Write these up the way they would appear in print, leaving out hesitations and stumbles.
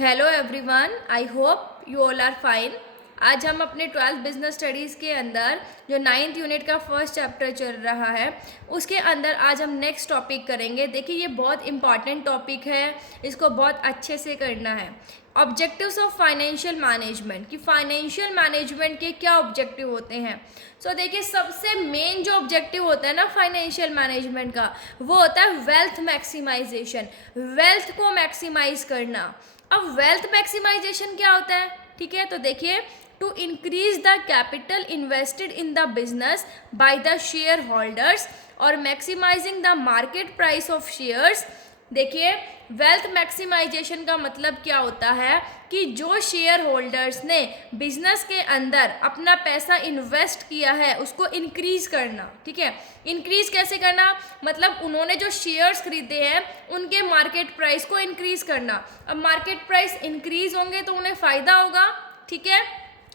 Hello everyone, I hope you all are fine. आज हम अपने 12th बिजनेस स्टडीज़ के अंदर जो 9th यूनिट का फर्स्ट चैप्टर चल रहा है उसके अंदर आज हम नेक्स्ट टॉपिक करेंगे। देखिए, ये बहुत इंपॉर्टेंट टॉपिक है, इसको बहुत अच्छे से करना है। ऑब्जेक्टिव्स ऑफ फाइनेंशियल मैनेजमेंट, कि फाइनेंशियल मैनेजमेंट के क्या ऑब्जेक्टिव होते हैं। सो देखिए, सबसे मेन जो ऑब्जेक्टिव होता है ना फाइनेंशियल मैनेजमेंट का, वो होता है वेल्थ मैक्सिमाइजेशन, वेल्थ को मैक्सिमाइज करना। अब वेल्थ मैक्सिमाइजेशन क्या होता है, ठीक है, तो देखिए, to increase the capital invested in the business by the shareholders और maximising the market price of shares. देखिए, वेल्थ मैक्सिमाइजेशन का मतलब क्या होता है कि जो शेयर होल्डर्स ने बिजनेस के अंदर अपना पैसा इन्वेस्ट किया है उसको इंक्रीज करना। ठीक है, इंक्रीज कैसे करना, मतलब उन्होंने जो शेयर्स खरीदे हैं उनके मार्केट प्राइस को इंक्रीज करना। अब मार्केट प्राइस इंक्रीज होंगे तो उन्हें फ़ायदा होगा। ठीक है,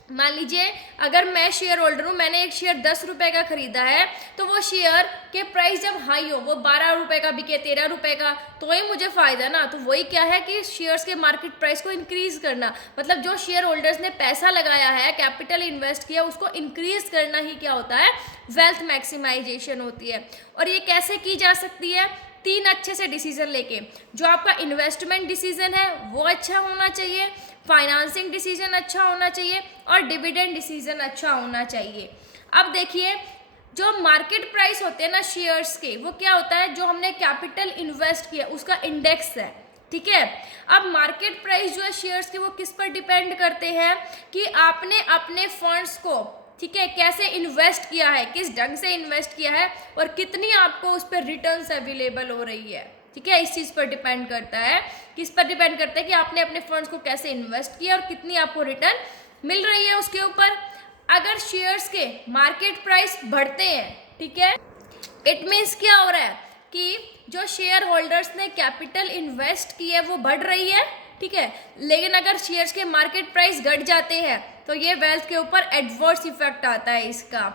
मान लीजिए अगर मैं शेयर होल्डर हूँ, मैंने एक शेयर 10 रुपये का खरीदा है, तो वो शेयर के प्राइस जब हाई हो, वो 12 रुपये का बिके, 13 रुपये का, तो ही मुझे फ़ायदा ना। तो वही क्या है कि शेयर्स के मार्केट प्राइस को इंक्रीज़ करना, मतलब जो शेयर होल्डर्स ने पैसा लगाया है, कैपिटल इन्वेस्ट किया, उसको इंक्रीज़ करना ही क्या होता है, वेल्थ मैक्सिमाइजेशन होती है। और ये कैसे की जा सकती है, 3 अच्छे से डिसीजन लेके। जो आपका इन्वेस्टमेंट डिसीजन है वो अच्छा होना चाहिए, फाइनेंसिंग डिसीजन अच्छा होना चाहिए और डिविडेंड डिसीजन अच्छा होना चाहिए। अब देखिए, जो मार्केट प्राइस होते हैं ना शेयर्स के, वो क्या होता है, जो हमने कैपिटल इन्वेस्ट किया उसका इंडेक्स है। ठीक है, अब मार्केट प्राइस जो है शेयर्स के, वो किस पर डिपेंड करते हैं कि आपने अपने फंड्स को, ठीक है, कैसे इन्वेस्ट किया है, किस ढंग से इन्वेस्ट किया है और कितनी आपको उस पर रिटर्न्स अवेलेबल हो रही है। ठीक है, इस चीज़ पर डिपेंड करता है, किस पर डिपेंड करता है कि आपने अपने फंड्स को कैसे इन्वेस्ट किया और कितनी आपको रिटर्न मिल रही है उसके ऊपर। अगर शेयर्स के मार्केट प्राइस बढ़ते हैं, ठीक है, इट मीन्स क्या हो रहा है कि जो शेयर होल्डर्स ने कैपिटल इन्वेस्ट की है वो बढ़ रही है। ठीक है, लेकिन अगर शेयर्स के मार्केट प्राइस घट जाते हैं तो ये वेल्थ के ऊपर एडवर्स इफेक्ट आता है इसका।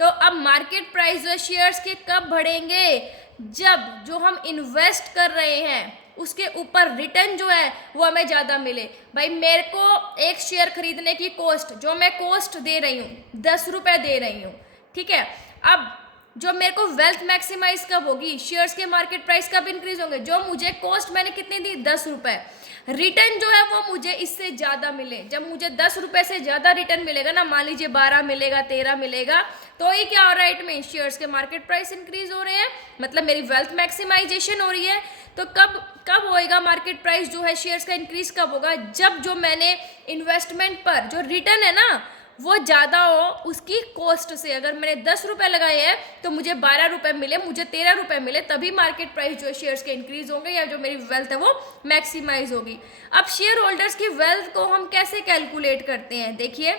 तो अब मार्केट प्राइस जो शेयर्स के कब बढ़ेंगे, जब जो हम इन्वेस्ट कर रहे हैं उसके ऊपर रिटर्न जो है वो हमें ज़्यादा मिले। भाई, मेरे को एक शेयर खरीदने की कॉस्ट, जो मैं कॉस्ट दे रही हूँ 10 रुपये दे रही हूँ, ठीक है, अब जो मेरे को वेल्थ मैक्सिमाइज कब होगी, शेयर्स के मार्केट प्राइस कब इंक्रीज होंगे, जो मुझे कॉस्ट मैंने कितनी दी 10 रुपये, रिटर्न जो है वो मुझे इससे ज़्यादा मिले। जब मुझे 10 रुपये से ज़्यादा रिटर्न मिलेगा ना, मान लीजिए 12 मिलेगा, 13 मिलेगा, तो ये क्या हो रहा है, इट मीन शेयर्स के मार्केट प्राइस इंक्रीज हो रहे हैं, मतलब मेरी वेल्थ मैक्सिमाइजेशन हो रही है। तो कब कब होएगा मार्केट प्राइस जो है शेयर्स का इंक्रीज कब होगा, जब जो मैंने इन्वेस्टमेंट पर जो रिटर्न है ना वो ज़्यादा हो उसकी कॉस्ट से। अगर मैंने 10 रुपये लगाए हैं तो मुझे 12 रुपये मिले, मुझे 13 रुपये मिले, तभी मार्केट प्राइस जो है शेयर्स के इंक्रीज होंगे या जो मेरी वेल्थ है वो मैक्सिमाइज होगी। अब शेयर होल्डर्स की वेल्थ को हम कैसे कैलकुलेट करते हैं, देखिए,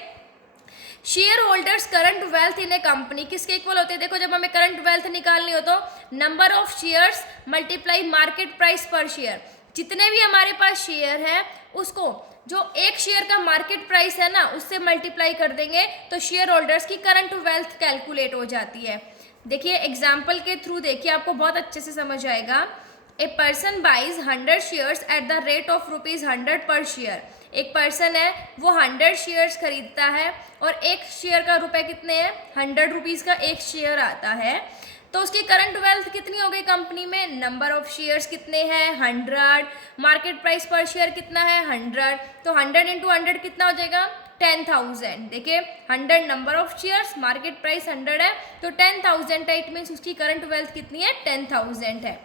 share holders current wealth in A company किसके इक्वल होते हैं। देखो, जब हमें करंट वेल्थ निकालनी हो तो number of shares multiply market price पर शेयर। जितने भी हमारे पास शेयर है उसको जो एक शेयर का मार्केट प्राइस है ना उससे मल्टीप्लाई कर देंगे तो शेयर होल्डर्स की करंट वेल्थ कैलकुलेट हो जाती है। देखिए, एग्जाम्पल के थ्रू देखिए, आपको बहुत अच्छे से समझ आएगा। A person buys 100 shares at the rate of ₹100 per share. एक पर्सन है वो 100 शेयर्स खरीदता है और एक शेयर का रुपए कितने हैं, 100 रुपीज़ का एक शेयर आता है। तो उसकी करंट वेल्थ कितनी हो गई कंपनी में, नंबर ऑफ शेयर्स कितने हैं 100, मार्केट प्राइस पर शेयर कितना है 100, तो 100 इंटू 100 कितना हो जाएगा 10,000। देखिए, 100 number of shares, market price 100 है तो 10,000 है, इट मीन्स उसकी करंट वेल्थ कितनी है 10,000 है।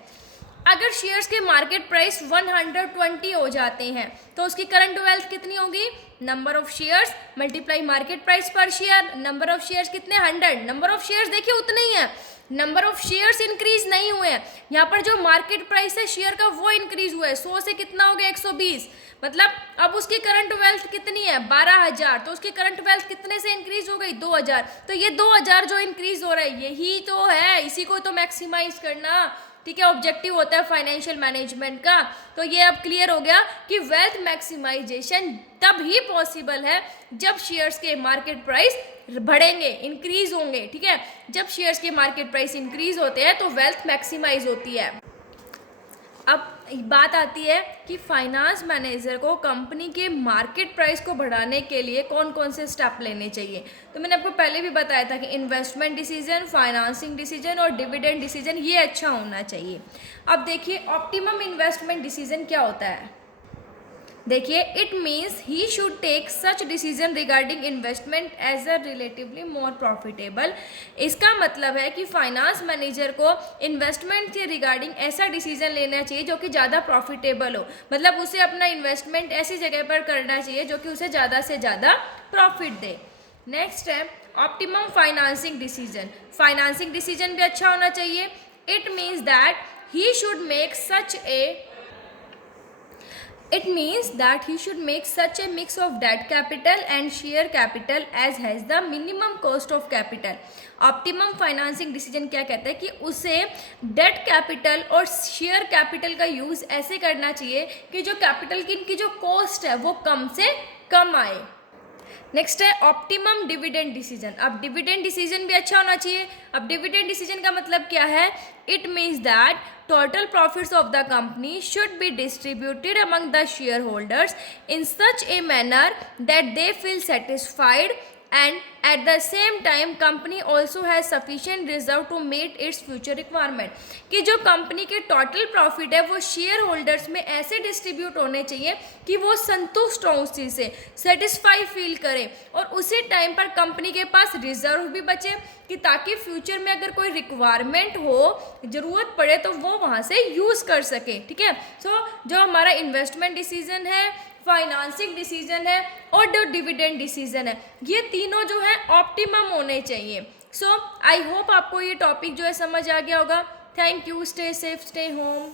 अगर शेयर्स के मार्केट प्राइस 120 हो जाते हैं तो उसकी करंट वेल्थ कितनी होगी, number of shares multiply market price पर शेयर। नंबर ऑफ शेयर्स कितने 100, नंबर ऑफ शेयर्स देखिए उतने ही है, नंबर ऑफ शेयर्स इंक्रीज नहीं हुए हैं, यहाँ पर जो मार्केट प्राइस है शेयर का वो इंक्रीज हुआ है, 100 से कितना हो गया 120, मतलब अब उसकी करंट वेल्थ कितनी है 12,000, तो उसकी करंट वेल्थ कितने से इंक्रीज हो गई 2,000। तो ये 2,000 जो इंक्रीज हो रहा है यही तो है, इसी को तो मैक्सिमाइज करना, ठीक है, ऑब्जेक्टिव होता है फाइनेंशियल मैनेजमेंट का। तो ये अब क्लियर हो गया कि वेल्थ मैक्सिमाइजेशन तब ही पॉसिबल है जब शेयर्स के मार्केट प्राइस बढ़ेंगे, इंक्रीज होंगे। ठीक है, जब शेयर्स के मार्केट प्राइस इंक्रीज होते हैं तो वेल्थ मैक्सिमाइज होती है। अब बात आती है कि फाइनेंस मैनेजर को कंपनी के मार्केट प्राइस को बढ़ाने के लिए कौन कौन से स्टेप लेने चाहिए। तो मैंने आपको पहले भी बताया था कि इन्वेस्टमेंट डिसीजन, फाइनेंसिंग डिसीजन और डिविडेंड डिसीजन ये अच्छा होना चाहिए। अब देखिए ऑप्टिमम इन्वेस्टमेंट डिसीजन क्या होता है। देखिए, it means he should take such decision regarding investment as a relatively more profitable. इसका मतलब है कि फाइनेंस मैनेजर को इन्वेस्टमेंट के रिगार्डिंग ऐसा डिसीजन लेना चाहिए जो कि ज़्यादा प्रॉफिटेबल हो, मतलब उसे अपना इन्वेस्टमेंट ऐसी जगह पर करना चाहिए जो कि उसे ज़्यादा से ज़्यादा प्रॉफिट दे। नेक्स्ट है optimum financing decision. Financing decision भी अच्छा होना चाहिए। It means that he should make such A It means that he should make such a mix of debt capital and share capital as has the minimum cost of capital. Optimum financing decision क्या कहता है कि उसे debt capital और share capital का use ऐसे करना चाहिए कि जो कैपिटल की जो कॉस्ट है वो कम से कम आए। नेक्स्ट है ऑप्टिमम डिविडेंड डिसीजन। अब डिविडेंड डिसीजन भी अच्छा होना चाहिए। अब डिविडेंड डिसीजन का मतलब क्या है। It means that total profits of the company should be distributed among the shareholders in such a manner that they feel satisfied and at the same time company also has sufficient reserve to meet its future requirement। कि जो company के total profit है वो share holders में ऐसे distribute होने चाहिए कि वो संतुष्ट हों, उस चीज़ से सेटिस्फाई फील करें और उसी टाइम पर कंपनी के पास रिजर्व भी बचे कि ताकि फ्यूचर में अगर कोई रिक्वायरमेंट हो, ज़रूरत पड़े तो वो वहाँ से यूज़ कर सके। ठीक है। सो जो हमारा इन्वेस्टमेंट डिसीजन है, फाइनेंसिंग डिसीजन है और जो डिविडेंड डिसीजन है, ये तीनों जो है ऑप्टिमम होने चाहिए। सो आई होप आपको ये टॉपिक जो है समझ आ गया होगा। Thank you. Stay safe, stay home.